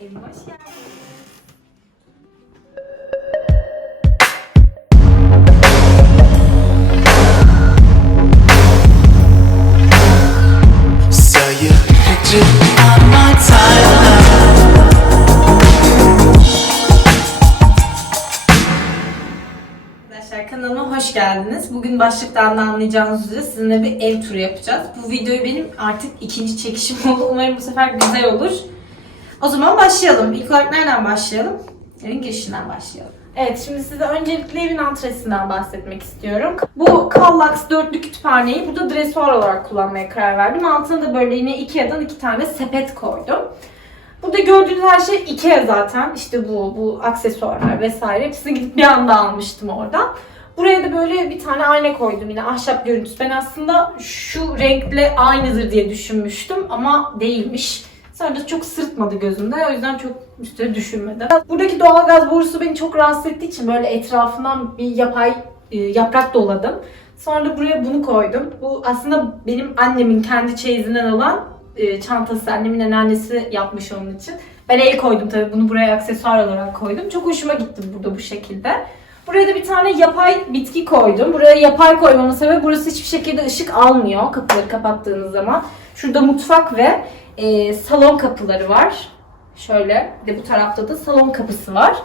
Evime hoş geldiniz. Kanalıma hoş geldiniz. Bugün başlıktan da anlayacağınız üzere sizinle bir ev turu yapacağız. Bu videoyu benim artık ikinci çekişim oldu. Umarım bu sefer güzel olur. O zaman başlayalım. İlk olarak nereden başlayalım? Evin girişinden başlayalım. Evet şimdi size öncelikle evin antresinden bahsetmek istiyorum. Bu Kallax dörtlü kütüphaneyi burada dresuar olarak kullanmaya karar verdim. Altına da böyle yine Ikea'dan iki tane sepet koydum. Burada gördüğünüz her şey Ikea zaten. İşte bu, bu aksesuarlar vesaire. Hepsini gidip bir anda almıştım oradan. Buraya da böyle bir tane ayna koydum yine ahşap görüntüsü. Ben aslında şu renkle aynıdır diye düşünmüştüm ama değilmiş. Da çok sırıtmadı gözümde. O yüzden çok üstüne düşünmedim. Buradaki doğalgaz borusu beni çok rahatsız ettiği için böyle etrafından bir yapay e, yaprak doladım. Sonra buraya bunu koydum. Bu aslında benim annemin kendi çeyizinden olan e, çantası. Annemin anneannesi yapmış onun için. Ben el koydum tabii. Bunu buraya aksesuar olarak koydum. Çok hoşuma gitti burada bu şekilde. Buraya da bir tane yapay bitki koydum. Buraya yapay koymamın sebebi burası hiçbir şekilde ışık almıyor kapıları kapattığınız zaman. Şurada mutfak ve e, salon kapıları var. Şöyle bir de bu tarafta da salon kapısı var.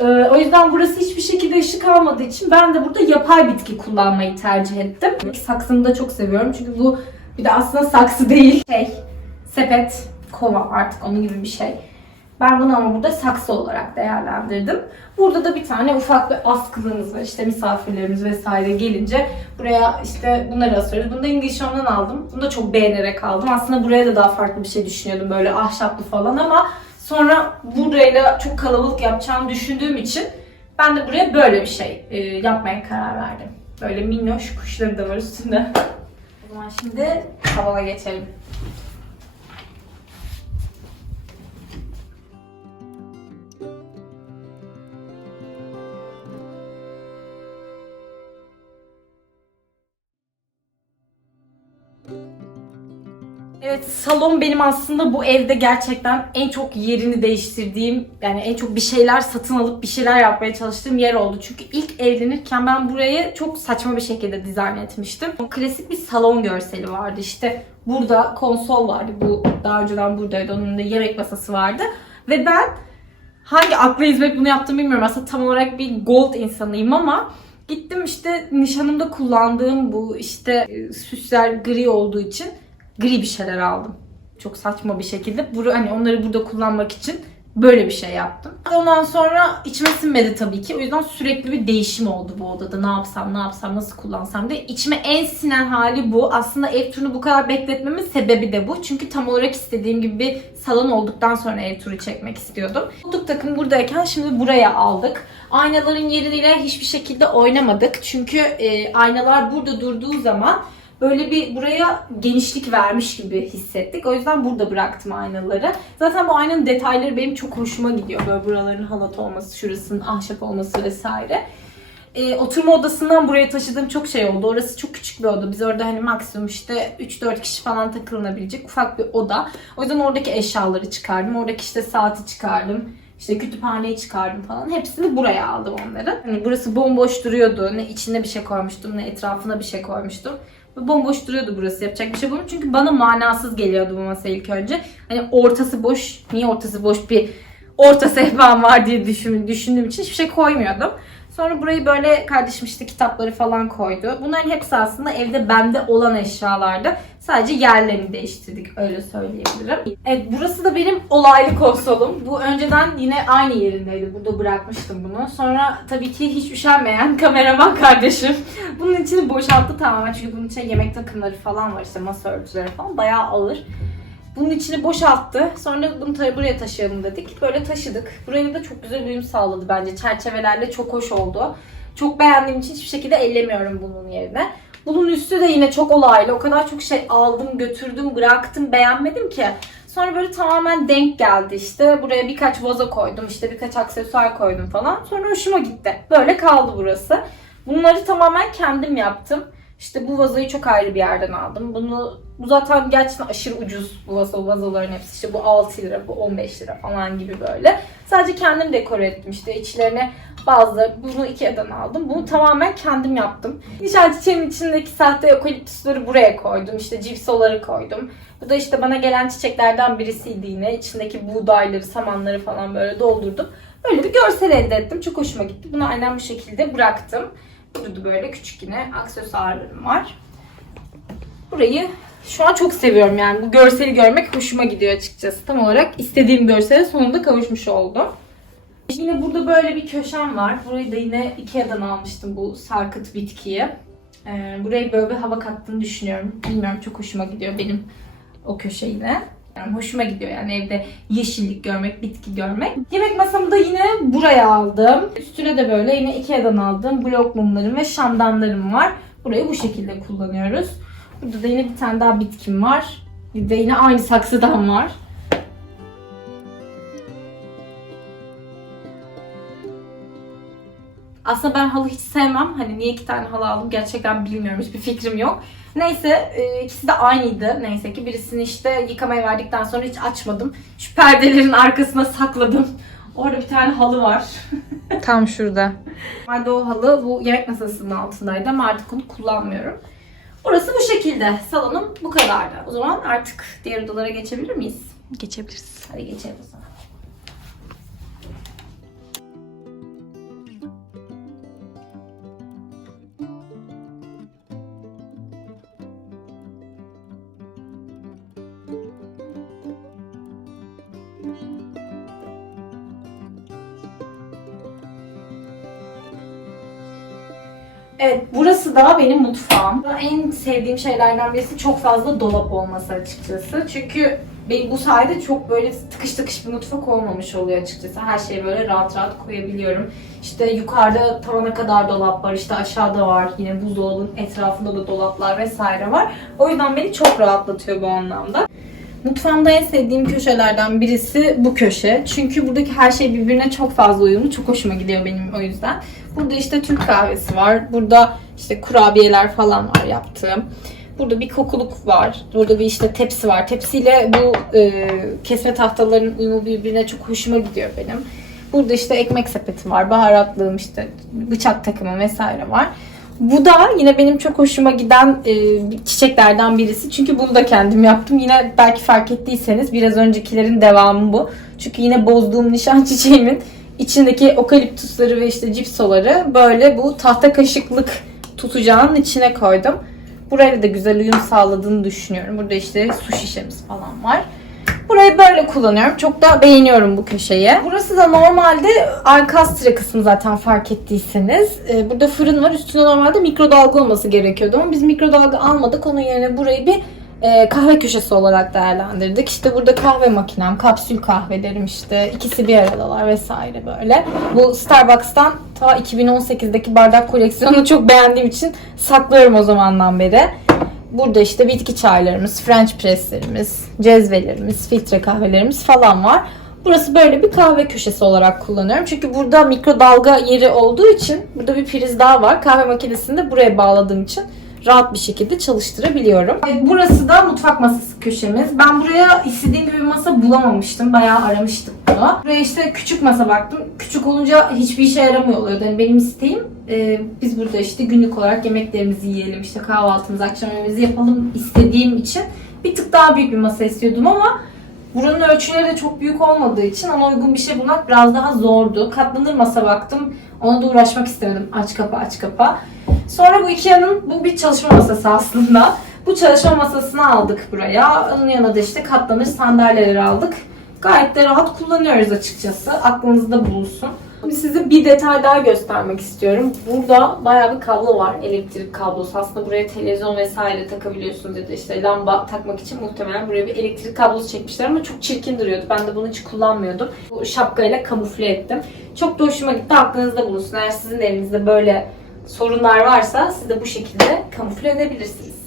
Ee, o yüzden burası hiçbir şekilde ışık almadığı için ben de burada yapay bitki kullanmayı tercih ettim. Saksımı da çok seviyorum çünkü bu bir de aslında saksı değil. Şey, sepet, kova artık onun gibi bir şey. Ben bunu ama burada saksı olarak değerlendirdim. Burada da bir tane ufak bir askılığımız var. İşte misafirlerimiz vesaire gelince buraya işte bunları asıyoruz. Bunu da İngiliz aldım. Bunu da çok beğenerek aldım. Aslında buraya da daha farklı bir şey düşünüyordum. Böyle ahşaplı falan ama sonra burayla çok kalabalık yapacağımı düşündüğüm için ben de buraya böyle bir şey e, yapmaya karar verdim. Böyle minnoş kuşları da var üstünde. O zaman şimdi salona geçelim. Salon benim aslında bu evde gerçekten en çok yerini değiştirdiğim yani en çok bir şeyler satın alıp bir şeyler yapmaya çalıştığım yer oldu. Çünkü ilk evlenirken ben burayı çok saçma bir şekilde dizayn etmiştim. Klasik bir salon görseli vardı işte. Burada konsol vardı. Bu daha önceden buradaydı. Onun da yemek masası vardı. Ve ben hangi akla hizmet bunu yaptım bilmiyorum. Aslında tam olarak bir gold insanıyım ama gittim işte nişanımda kullandığım bu işte e, süsler gri olduğu için gri bir şeyler aldım. Çok saçma bir şekilde. Bur hani onları burada kullanmak için böyle bir şey yaptım. Ondan sonra içime sinmedi tabii ki. O yüzden sürekli bir değişim oldu bu odada. Ne yapsam, ne yapsam, nasıl kullansam diye. İçime en sinen hali bu. Aslında ev turunu bu kadar bekletmemin sebebi de bu. Çünkü tam olarak istediğim gibi bir salon olduktan sonra ev turu çekmek istiyordum. Koltuk takım buradayken şimdi buraya aldık. Aynaların yeriyle hiçbir şekilde oynamadık. Çünkü e, aynalar burada durduğu zaman böyle bir buraya genişlik vermiş gibi hissettik. O yüzden burada bıraktım aynaları. Zaten bu aynanın detayları benim çok hoşuma gidiyor. Böyle buraların halat olması, şurasının ahşap olması vesaire. Ee, oturma odasından buraya taşıdığım çok şey oldu. Orası çok küçük bir oda. Biz orada hani maksimum işte 3-4 kişi falan takılınabilecek ufak bir oda. O yüzden oradaki eşyaları çıkardım. Oradaki işte saati çıkardım. İşte kütüphaneyi çıkardım falan. Hepsini buraya aldım onları. Hani burası bomboş duruyordu. Ne içine bir şey koymuştum ne etrafına bir şey koymuştum. Ve bomboş duruyordu burası. Yapacak bir şey bulamadım. Çünkü bana manasız geliyordu bu masa ilk önce. Hani ortası boş. Niye ortası boş bir orta sehpam var diye düşün, düşündüğüm için hiçbir şey koymuyordum. Sonra burayı böyle kardeşim işte kitapları falan koydu. Bunların hepsi aslında evde bende olan eşyalardı. Sadece yerlerini değiştirdik öyle söyleyebilirim. Evet burası da benim olaylı konsolum. Bu önceden yine aynı yerindeydi. Burada bırakmıştım bunu. Sonra tabii ki hiç üşenmeyen kameraman kardeşim bunun içini boşalttı tamamen. Çünkü bunun içine yemek takımları falan var işte masa örtüleri falan bayağı ağır. Bunun içini boşalttı. Sonra bunu tabii buraya taşıyalım dedik. Böyle taşıdık. Buraya da çok güzel uyum sağladı bence. Çerçevelerle çok hoş oldu. Çok beğendiğim için hiçbir şekilde ellemiyorum bunun yerine. Bunun üstü de yine çok olaylı. O kadar çok şey aldım, götürdüm, bıraktım, beğenmedim ki. Sonra böyle tamamen denk geldi işte. Buraya birkaç vazo koydum, işte birkaç aksesuar koydum falan. Sonra hoşuma gitti. Böyle kaldı burası. Bunları tamamen kendim yaptım. İşte bu vazoyu çok ayrı bir yerden aldım. Bunu bu zaten gerçekten aşırı ucuz bu vazo vazoların hepsi. İşte bu 6 lira, bu 15 lira falan gibi böyle. Sadece kendim dekore ettim işte içlerine bazı bunu Ikea'dan aldım. Bunu tamamen kendim yaptım. Nişan çiçeğimin içindeki sahte eukaliptüsleri buraya koydum. İşte cipsoları koydum. Bu da işte bana gelen çiçeklerden birisiydi yine. İçindeki buğdayları, samanları falan böyle doldurdum. Böyle bir görsel elde ettim. Çok hoşuma gitti. Bunu aynen bu şekilde bıraktım. Böyle küçük yine aksesuarlarım var. Burayı şu an çok seviyorum yani. Bu görseli görmek hoşuma gidiyor açıkçası. Tam olarak istediğim görsele sonunda kavuşmuş oldum. Yine burada böyle bir köşem var. Burayı da yine Ikea'dan almıştım bu sarkıt bitkiyi. Ee, buraya böyle bir hava kattığını düşünüyorum. Bilmiyorum çok hoşuma gidiyor benim o köşe yine. Yani hoşuma gidiyor yani evde yeşillik görmek, bitki görmek. Yemek masamı da yine buraya aldım. Üstüne de böyle yine Ikea'dan aldığım blok mumlarım ve şamdanlarım var. Burayı bu şekilde kullanıyoruz. Burada da yine bir tane daha bitkim var. Bir de yine aynı saksıdan var. Aslında ben halı hiç sevmem. Hani niye iki tane halı aldım gerçekten bilmiyorum. Hiçbir fikrim yok. Neyse e, ikisi de aynıydı. Neyse ki birisini işte yıkamaya verdikten sonra hiç açmadım. Şu perdelerin arkasına sakladım. Orada bir tane halı var. Tam şurada. Normalde o halı bu yemek masasının altındaydı ama artık onu kullanmıyorum. Burası bu şekilde. Salonum bu kadardı. O zaman artık diğer odalara geçebilir miyiz? Geçebiliriz. Hadi geçelim o zaman. Evet, burası da benim mutfağım. En sevdiğim şeylerden birisi çok fazla dolap olması açıkçası. Çünkü benim bu sayede çok böyle tıkış tıkış bir mutfak olmamış oluyor açıkçası. Her şeyi böyle rahat rahat koyabiliyorum. İşte yukarıda tavana kadar dolap var, işte aşağıda var. Yine buzdolabının etrafında da dolaplar vesaire var. O yüzden beni çok rahatlatıyor bu anlamda. Mutfağımda en sevdiğim köşelerden birisi bu köşe. Çünkü buradaki her şey birbirine çok fazla uyumlu. Çok hoşuma gidiyor benim o yüzden. Burada işte Türk kahvesi var. Burada işte kurabiyeler falan var yaptığım. Burada bir kokuluk var. Burada bir işte tepsi var. Tepsiyle bu e, kesme tahtaların uyumu birbirine çok hoşuma gidiyor benim. Burada işte ekmek sepeti var. Baharatlığım işte bıçak takımı vesaire var. Bu da yine benim çok hoşuma giden e, çiçeklerden birisi. Çünkü bunu da kendim yaptım. Yine belki fark ettiyseniz biraz öncekilerin devamı bu. Çünkü yine bozduğum nişan çiçeğimin içindeki okaliptusları ve işte cipsoları böyle bu tahta kaşıklık tutacağının içine koydum. Buraya da güzel uyum sağladığını düşünüyorum. Burada işte su şişemiz falan var. Burayı böyle kullanıyorum. Çok da beğeniyorum bu köşeyi. Burası da normalde arkastre kısmı zaten fark ettiyseniz. Ee, burada fırın var. Üstünde normalde mikrodalga olması gerekiyordu ama biz mikrodalga almadık. Onun yerine burayı bir e, kahve köşesi olarak değerlendirdik. İşte burada kahve makinem, kapsül kahvelerim işte ikisi bir aradalar vesaire böyle. Bu Starbucks'tan ta 2018'deki bardak koleksiyonunu çok beğendiğim için saklıyorum o zamandan beri. Burada işte bitki çaylarımız, French presslerimiz, cezvelerimiz, filtre kahvelerimiz falan var. Burası böyle bir kahve köşesi olarak kullanıyorum. Çünkü burada mikrodalga yeri olduğu için burada bir priz daha var. Kahve makinesini de buraya bağladığım için rahat bir şekilde çalıştırabiliyorum. Burası da mutfak masası köşemiz. Ben buraya istediğim gibi bir masa bulamamıştım. Bayağı aramıştım bunu. Buraya işte küçük masa baktım. Küçük olunca hiçbir işe yaramıyor oluyordu. Yani benim isteğim e, biz burada işte günlük olarak yemeklerimizi yiyelim, işte kahvaltımızı, akşam yemeğimizi yapalım istediğim için bir tık daha büyük bir masa istiyordum ama Buranın ölçüleri de çok büyük olmadığı için ona uygun bir şey bulmak biraz daha zordu. Katlanır masa baktım. Ona da uğraşmak istemedim. Aç kapa aç kapa. Sonra bu Ikea'nın bu bir çalışma masası aslında. Bu çalışma masasını aldık buraya. Onun yanına da işte katlanır sandalyeler aldık. Gayet de rahat kullanıyoruz açıkçası. Aklınızda bulunsun. Şimdi size bir detay daha göstermek istiyorum. Burada bayağı bir kablo var. Elektrik kablosu. Aslında buraya televizyon vesaire takabiliyorsunuz ya da işte lamba takmak için muhtemelen buraya bir elektrik kablosu çekmişler ama çok çirkin duruyordu. Ben de bunu hiç kullanmıyordum. Bu şapkayla kamufle ettim. Çok da hoşuma gitti. Aklınızda bulunsun. Eğer sizin de evinizde böyle sorunlar varsa siz de bu şekilde kamufle edebilirsiniz.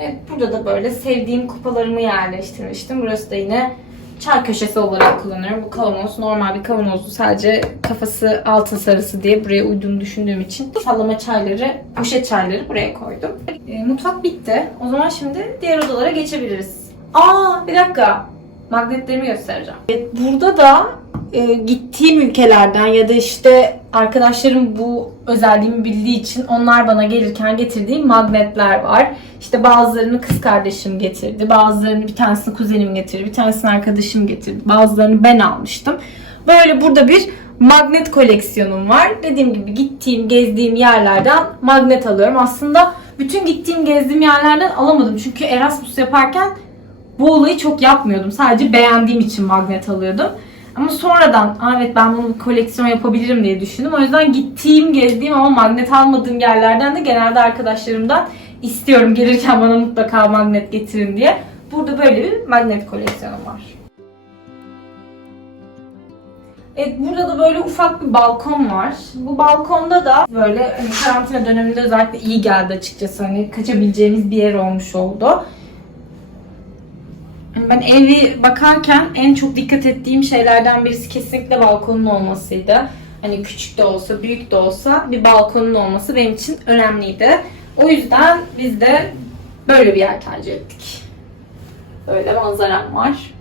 Evet, burada da böyle sevdiğim kupalarımı yerleştirmiştim. Burası da yine çay köşesi olarak kullanıyorum. Bu kavanoz normal bir kavanozdu. Sadece kafası altın sarısı diye buraya uyduğunu düşündüğüm için sallama çayları, poşet çayları buraya koydum. E, mutfak bitti. O zaman şimdi diğer odalara geçebiliriz. Aa bir dakika. Magnetlerimi göstereceğim. Evet, burada da e, gittiğim ülkelerden ya da işte arkadaşlarım bu özelliğimi bildiği için onlar bana gelirken getirdiği magnetler var. İşte bazılarını kız kardeşim getirdi, bazılarını bir tanesini kuzenim getirdi, bir tanesini arkadaşım getirdi, bazılarını ben almıştım. Böyle burada bir magnet koleksiyonum var. Dediğim gibi gittiğim, gezdiğim yerlerden magnet alıyorum. Aslında bütün gittiğim, gezdiğim yerlerden alamadım. Çünkü Erasmus yaparken bu olayı çok yapmıyordum. Sadece beğendiğim için magnet alıyordum. Ama sonradan "Aa, evet ben bunu koleksiyon yapabilirim diye düşündüm. O yüzden gittiğim, gezdiğim ama magnet almadığım yerlerden de genelde arkadaşlarımdan istiyorum gelirken bana mutlaka magnet getirin diye. Burada böyle bir magnet koleksiyonum var. Evet burada da böyle ufak bir balkon var. Bu balkonda da böyle hani karantina döneminde özellikle iyi geldi açıkçası. Hani kaçabileceğimiz bir yer olmuş oldu. Hani Ben evi bakarken en çok dikkat ettiğim şeylerden birisi kesinlikle balkonun olmasıydı. Hani küçük de olsa, büyük de olsa bir balkonun olması benim için önemliydi. O yüzden biz de böyle bir yer tercih ettik. Böyle manzaram var.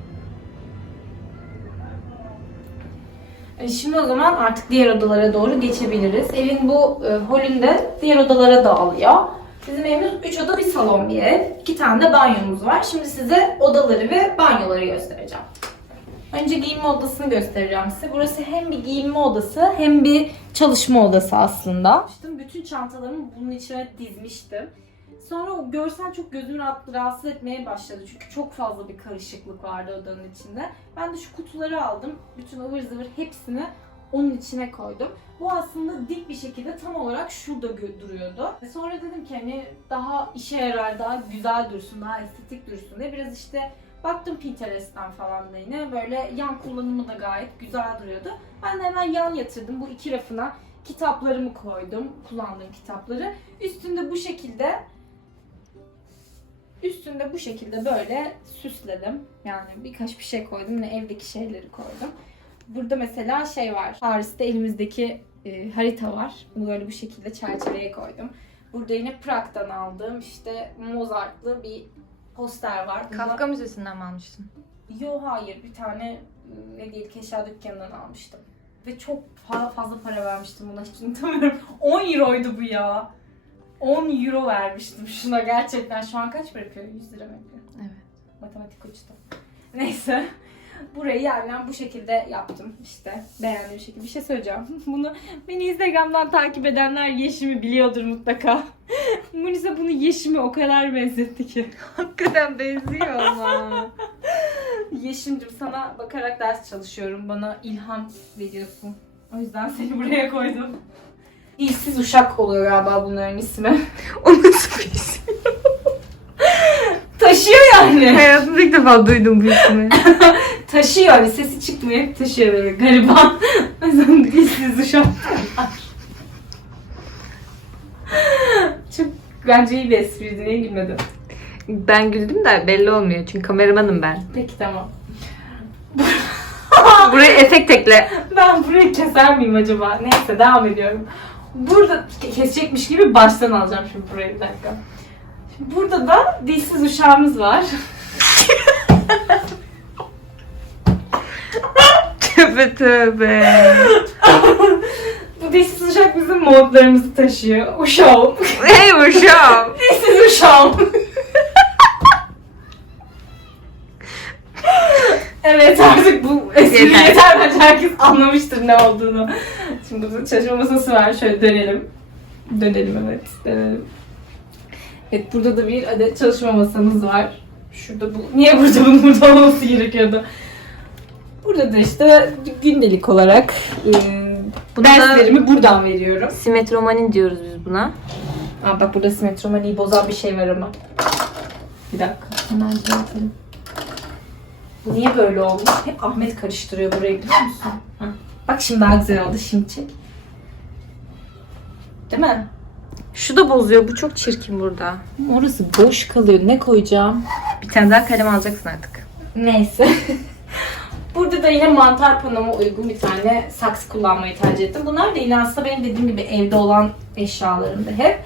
E, Şimdi o zaman artık diğer odalara doğru geçebiliriz. Evin bu e, holünde diğer odalara dağılıyor. Bizim evimiz 3 oda bir salon bir ev. 2 tane de banyomuz var. Şimdi size odaları ve banyoları göstereceğim. Önce giyinme odasını göstereceğim size. Burası hem bir giyinme odası hem bir çalışma odası aslında. Bütün çantalarımı bunun içine dizmiştim. Sonra o görsel çok gözümü rahat- rahatsız etmeye başladı. Çünkü çok fazla bir karışıklık vardı odanın içinde. Ben de şu kutuları aldım. Bütün ıvır zıvır hepsini onun içine koydum. Bu aslında dik bir şekilde tam olarak şurada duruyordu. Sonra dedim ki hani daha işe yarar, daha güzel dursun, daha estetik dursun diye biraz işte baktım Pinterest'ten falan da yine böyle yan kullanımı da gayet güzel duruyordu. Ben de hemen yan yatırdım bu iki rafına kitaplarımı koydum, kullandığım kitapları. Üstünde bu şekilde Üstünde bu şekilde böyle süsledim. Yani birkaç bir şey koydum. Yine evdeki şeyleri koydum. Burada mesela şey var. Paris'te elimizdeki e, harita var. Bunu böyle bu şekilde çerçeveye koydum. Burada yine Prag'dan aldığım işte Mozart'lı bir poster var. Bunda- Kafka Müzesi'nden mi almıştın? Yo hayır bir tane ne değil eşya dükkanından almıştım. Ve çok fa- fazla para vermiştim buna hiç unutamıyorum. 10 euroydu bu ya. 10 euro vermiştim şuna gerçekten. Şu an kaç para yapıyor? 100 lira mı yapıyor? Evet. Matematik uçtu. Neyse. Burayı yani ben bu şekilde yaptım işte. Beğendiğim şekilde. Bir şey söyleyeceğim. Bunu beni Instagram'dan takip edenler Yeşim'i biliyordur mutlaka. Munisa bunu Yeşim'e o kadar benzetti ki. Hakikaten benziyor ama. Yeşim'cim sana bakarak ders çalışıyorum. Bana ilham veriyorsun. O yüzden seni buraya koydum. İlsiz uşak oluyor galiba bunların ismi. o nasıl bir isim? Taşıyor yani. Hayatımda ilk defa duydum bu ismi. Taşıyor hani sesi çıkmıyor. Hep taşıyor böyle gariban. O yüzden İlsiz uşak. Çok bence iyi bir espriydi. Niye gülmedin? Ben güldüm de belli olmuyor çünkü kameramanım ben. Peki tamam. Buraya efekt ekle. Ben burayı keser miyim acaba? Neyse devam ediyorum. Burada kesecekmiş gibi baştan alacağım şimdi burayı bir dakika. Şimdi burada da dilsiz uşağımız var. Tövbe tövbe. Bu dilsiz uşak bizim montlarımızı taşıyor. Uşağım. hey uşağım. Dilsiz uşağım. evet artık bu espri Yeter. yeter. Bence herkes anlamıştır ne olduğunu. Şimdi burada çalışma masası var. Şöyle dönelim. Dönelim evet. Dönelim. Evet burada da bir adet çalışma masamız var. Şurada bu. Niye burada bunun burada olması gerekiyordu? Burada da işte gündelik olarak e, Bunu da derslerimi buradan veriyorum. simetromanin diyoruz biz buna. Aa bak burada simetromaniyi bozan bir şey var ama. Bir dakika. Hemen düzeltelim. Bu niye böyle olmuş? Hep Ahmet karıştırıyor burayı biliyor musun? Hah. Bak şimdi daha güzel oldu. Şimdi çek. Değil mi? Şu da bozuyor. Bu çok çirkin burada. Orası boş kalıyor. Ne koyacağım? Bir tane daha kalem alacaksın artık. Neyse. Burada da yine mantar panoma uygun bir tane saksı kullanmayı tercih ettim. Bunlar da yine aslında benim dediğim gibi evde olan eşyalarımdı hep.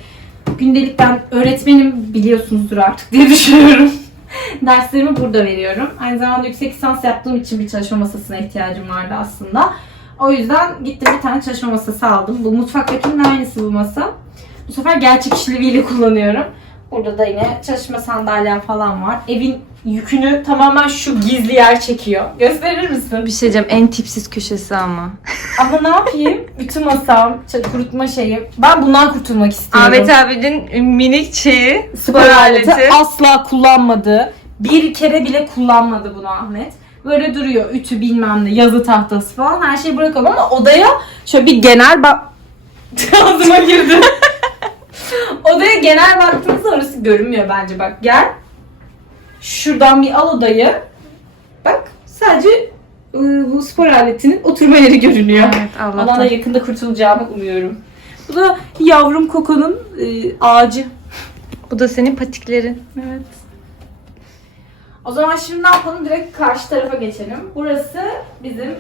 Gündelik ben öğretmenim biliyorsunuzdur artık diye düşünüyorum. Derslerimi burada veriyorum. Aynı zamanda yüksek lisans yaptığım için bir çalışma masasına ihtiyacım vardı aslında. O yüzden gittim bir tane çalışma masası aldım. Bu mutfaktakinin aynısı bu masa. Bu sefer gerçek işleviyle kullanıyorum. Burada da yine çalışma sandalyem falan var. Evin yükünü tamamen şu gizli yer çekiyor. Gösterir misin? Bir şey diyeceğim en tipsiz köşesi ama. Ama ne yapayım? Bütün masam, ç- kurutma şeyi. Ben bundan kurtulmak istiyorum. Ahmet abinin minik şeyi, spor aleti asla kullanmadı. Bir kere bile kullanmadı bunu Ahmet. Böyle duruyor. Ütü bilmem ne, yazı tahtası falan her şeyi bırakalım ama odaya şöyle bir genel bak... Ağzıma girdi. odaya genel baktığımızda orası görünmüyor bence bak. Gel. Şuradan bir al odayı. Bak sadece ıı, bu spor aletinin oturma yeri görünüyor. Evet Ondan da yakında kurtulacağımı umuyorum. Bu da yavrum Koko'nun ıı, ağacı. Bu da senin patiklerin. Evet. O zaman şimdi ne yapalım? Direkt karşı tarafa geçelim. Burası bizim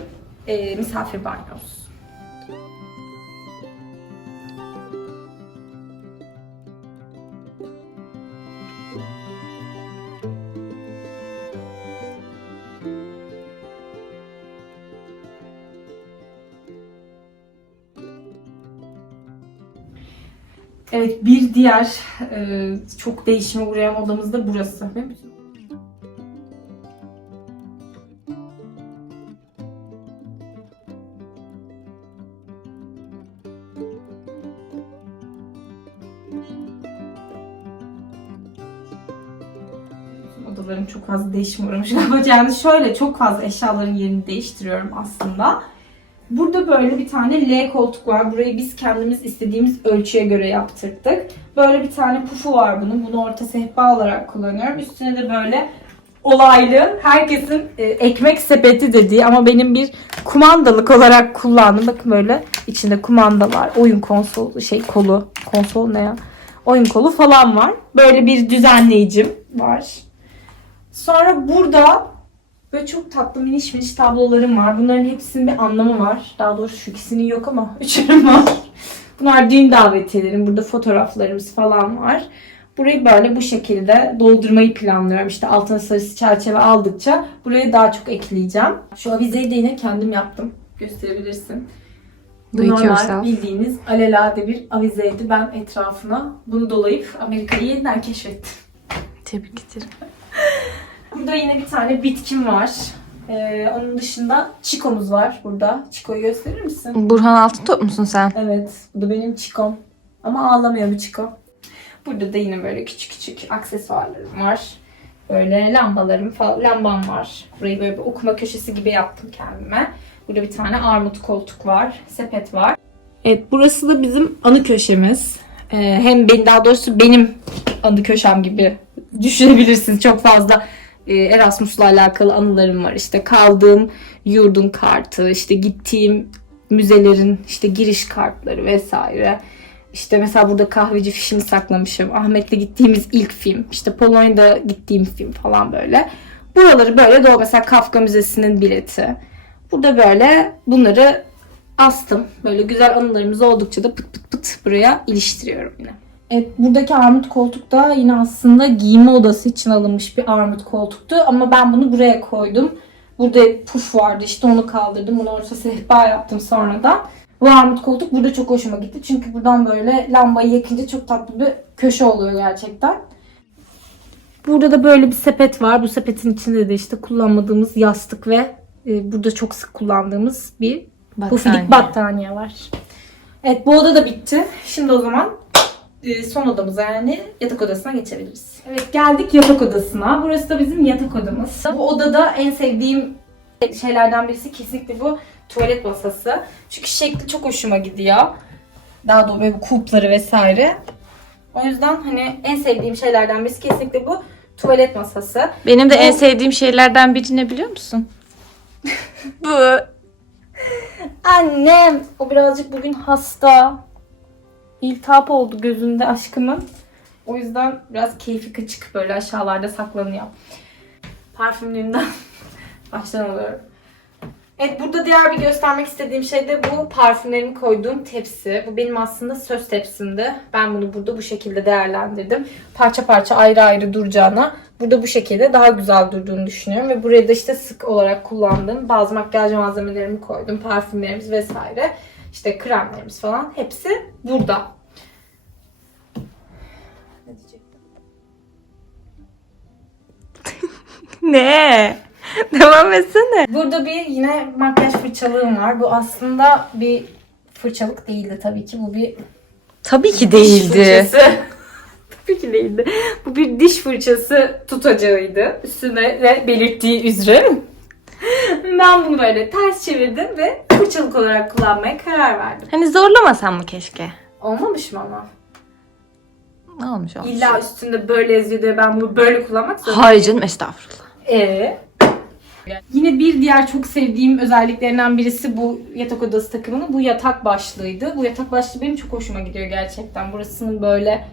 e, misafir banyomuz. Evet bir diğer e, çok değişime uğrayan odamız da burası. Ve bütün- Odalarım çok fazla değişim uğramış. Yani şöyle çok fazla eşyaların yerini değiştiriyorum aslında. Burada böyle bir tane L koltuk var. Burayı biz kendimiz istediğimiz ölçüye göre yaptırdık. Böyle bir tane pufu var bunun. Bunu orta sehpa olarak kullanıyorum. Üstüne de böyle olaylı, herkesin e, ekmek sepeti dediği ama benim bir kumandalık olarak kullandım. Bakın böyle içinde kumanda var. Oyun konsolu, şey kolu. Konsol ne ya? Oyun kolu falan var. Böyle bir düzenleyicim var. Sonra burada Böyle çok tatlı miniş miniş tablolarım var. Bunların hepsinin bir anlamı var. Daha doğrusu şu ikisinin yok ama üçünün var. Bunlar düğün davetiyelerim. Burada fotoğraflarımız falan var. Burayı böyle bu şekilde doldurmayı planlıyorum. İşte altına sarısı çerçeve aldıkça buraya daha çok ekleyeceğim. Şu avizeyi de yine kendim yaptım. Gösterebilirsin. Bu normal bildiğiniz alelade bir avizeydi. Ben etrafına bunu dolayıp Amerika'yı yeniden keşfettim. Tebrik ederim. Burada yine bir tane bitkim var. Ee, onun dışında çikomuz var burada. Çiko'yu gösterir misin? Burhan Altıntop musun sen? Evet. Bu da benim çikom. Ama ağlamıyor bu çiko. Burada da yine böyle küçük küçük aksesuarlarım var. Böyle lambalarım falan, lambam var. Burayı böyle bir okuma köşesi gibi yaptım kendime. Burada bir tane armut koltuk var, sepet var. Evet, burası da bizim anı köşemiz. Ee, hem ben daha doğrusu benim anı köşem gibi düşünebilirsiniz. Çok fazla Erasmus'la alakalı anılarım var. İşte kaldığım yurdun kartı, işte gittiğim müzelerin işte giriş kartları vesaire. İşte mesela burada kahveci fişimi saklamışım. Ahmet'le gittiğimiz ilk film. İşte Polonya'da gittiğim film falan böyle. Buraları böyle doğru. Mesela Kafka Müzesi'nin bileti. Burada böyle bunları astım. Böyle güzel anılarımız oldukça da pıt pıt pıt buraya iliştiriyorum yine. Evet buradaki armut koltuk da yine aslında giyinme odası için alınmış bir armut koltuktu. Ama ben bunu buraya koydum. Burada puf vardı işte onu kaldırdım. Bunu orta sehpa yaptım sonra da. Bu armut koltuk burada çok hoşuma gitti. Çünkü buradan böyle lambayı yakınca çok tatlı bir köşe oluyor gerçekten. Burada da böyle bir sepet var. Bu sepetin içinde de işte kullanmadığımız yastık ve e, burada çok sık kullandığımız bir pufidik battaniye var. Evet bu oda da bitti. Şimdi o zaman son odamıza yani yatak odasına geçebiliriz. Evet geldik yatak odasına. Burası da bizim yatak odamız. Bu odada en sevdiğim şeylerden birisi kesinlikle bu tuvalet masası. Çünkü şekli çok hoşuma gidiyor. Daha doğrusu böyle bu kulpları vesaire. O yüzden hani en sevdiğim şeylerden birisi kesinlikle bu tuvalet masası. Benim de en Bu- sevdiğim şeylerden biri ne biliyor musun? Bu. Annem o birazcık bugün hasta. İltihap oldu gözünde aşkımın. O yüzden biraz keyfi kaçık böyle aşağılarda saklanıyor. Parfümlüğümden baştan alıyorum. Evet burada diğer bir göstermek istediğim şey de bu parfümlerimi koyduğum tepsi. Bu benim aslında söz tepsimdi. Ben bunu burada bu şekilde değerlendirdim. Parça parça ayrı ayrı duracağına burada bu şekilde daha güzel durduğunu düşünüyorum. Ve buraya da işte sık olarak kullandığım bazı makyaj malzemelerimi koydum. Parfümlerimiz vesaire. İşte kremlerimiz falan hepsi burada. Ne diyecektim? Ne? Devam etsene. Burada bir yine makyaj fırçalığım var. Bu aslında bir fırçalık değildi tabii ki. Bu bir Tabii ki değildi. fırçası. tabii ki değildi. Bu bir diş fırçası tutacağıydı. Üstüne de belirttiği üzere. ben bunu böyle ters çevirdim ve fırçalık olarak kullanmaya karar verdim. Hani zorlamasan mı keşke? Olmamış mı ama? Ne olmuş olmuş. İlla üstünde böyle yazıyor diye ben bunu böyle kullanmak zorunda Hayır canım estağfurullah. Ee, Yine bir diğer çok sevdiğim özelliklerinden birisi bu yatak odası takımının bu yatak başlığıydı. Bu yatak başlığı benim çok hoşuma gidiyor gerçekten. Burasının böyle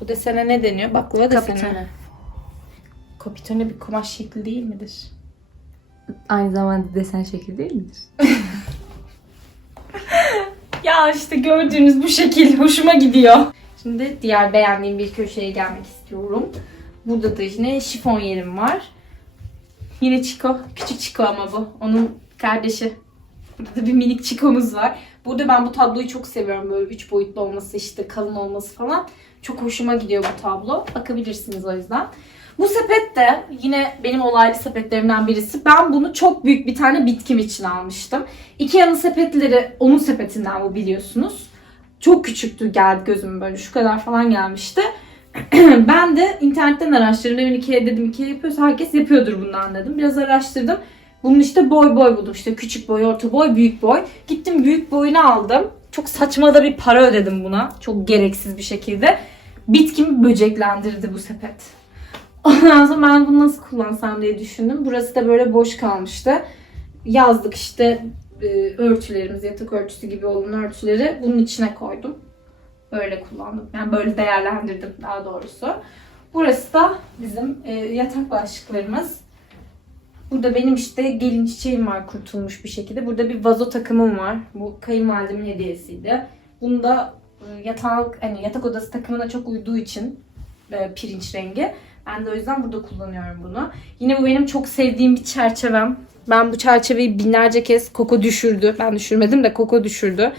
bu desene ne deniyor? Baklava deseni. Kapitone. Kapitone bir kumaş şekli değil midir? Aynı zamanda desen şekli değil midir? Ya işte gördüğünüz bu şekil hoşuma gidiyor. Şimdi diğer beğendiğim bir köşeye gelmek istiyorum. Burada da yine şifon yerim var. Yine Chico. Küçük Chico ama bu. Onun kardeşi. Burada da bir minik Chico'muz var. Burada ben bu tabloyu çok seviyorum. Böyle üç boyutlu olması, işte kalın olması falan. Çok hoşuma gidiyor bu tablo. Bakabilirsiniz o yüzden. Bu sepet de yine benim olaylı sepetlerimden birisi. Ben bunu çok büyük bir tane bitkim için almıştım. Ikea'nın sepetleri onun sepetinden bu biliyorsunuz. Çok küçüktü geldi gözüme böyle şu kadar falan gelmişti. ben de internetten araştırdım. Demin Ikea dedim Ikea yapıyorsa herkes yapıyordur bundan dedim. Biraz araştırdım. Bunun işte boy boy buldum. İşte küçük boy, orta boy, büyük boy. Gittim büyük boyunu aldım. Çok saçma da bir para ödedim buna. Çok gereksiz bir şekilde. Bitkimi böceklendirdi bu sepet. Ondan sonra ben bunu nasıl kullansam diye düşündüm. Burası da böyle boş kalmıştı. Yazlık işte e, örtülerimiz, yatak örtüsü gibi olan örtüleri bunun içine koydum. Böyle kullandım. Yani böyle değerlendirdim daha doğrusu. Burası da bizim e, yatak başlıklarımız. Burada benim işte gelin çiçeğim var kurtulmuş bir şekilde. Burada bir vazo takımım var. Bu kayınvalidemin hediyesiydi. Bunu da e, yatak, hani yatak odası takımına çok uyduğu için pirinç rengi. Ben de o yüzden burada kullanıyorum bunu. Yine bu benim çok sevdiğim bir çerçevem. Ben bu çerçeveyi binlerce kez Koko düşürdü. Ben düşürmedim de Koko düşürdü.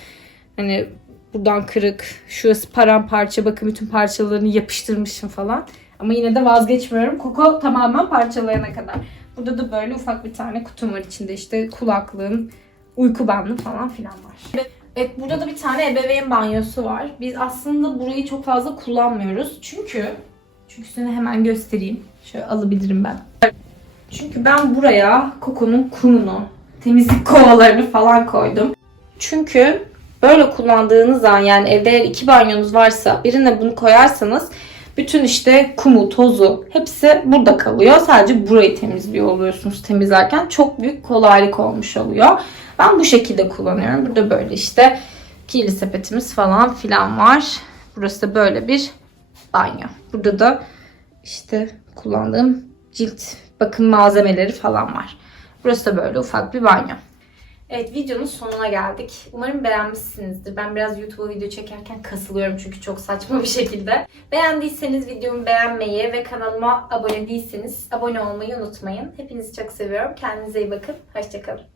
Hani buradan kırık, şurası paramparça, bakın bütün parçalarını yapıştırmışım falan. Ama yine de vazgeçmiyorum. Koko tamamen parçalayana kadar. Burada da böyle ufak bir tane kutum var içinde işte kulaklığım, uyku bandı falan filan var. Evet burada da bir tane ebeveyn banyosu var. Biz aslında burayı çok fazla kullanmıyoruz. Çünkü çünkü size hemen göstereyim. Şöyle alabilirim ben. Çünkü ben buraya Koko'nun kumunu, temizlik kovalarını falan koydum. Çünkü böyle kullandığınız zaman yani evde iki banyonuz varsa birine bunu koyarsanız bütün işte kumu, tozu hepsi burada kalıyor. Sadece burayı temizliyor oluyorsunuz temizlerken. Çok büyük kolaylık olmuş oluyor. Ben bu şekilde kullanıyorum. Burada böyle işte kirli sepetimiz falan filan var. Burası da böyle bir banyo. Burada da işte kullandığım cilt bakım malzemeleri falan var. Burası da böyle ufak bir banyo. Evet videonun sonuna geldik. Umarım beğenmişsinizdir. Ben biraz YouTube'a video çekerken kasılıyorum çünkü çok saçma bir şekilde. Beğendiyseniz videomu beğenmeyi ve kanalıma abone değilseniz abone olmayı unutmayın. Hepinizi çok seviyorum. Kendinize iyi bakın. Hoşçakalın.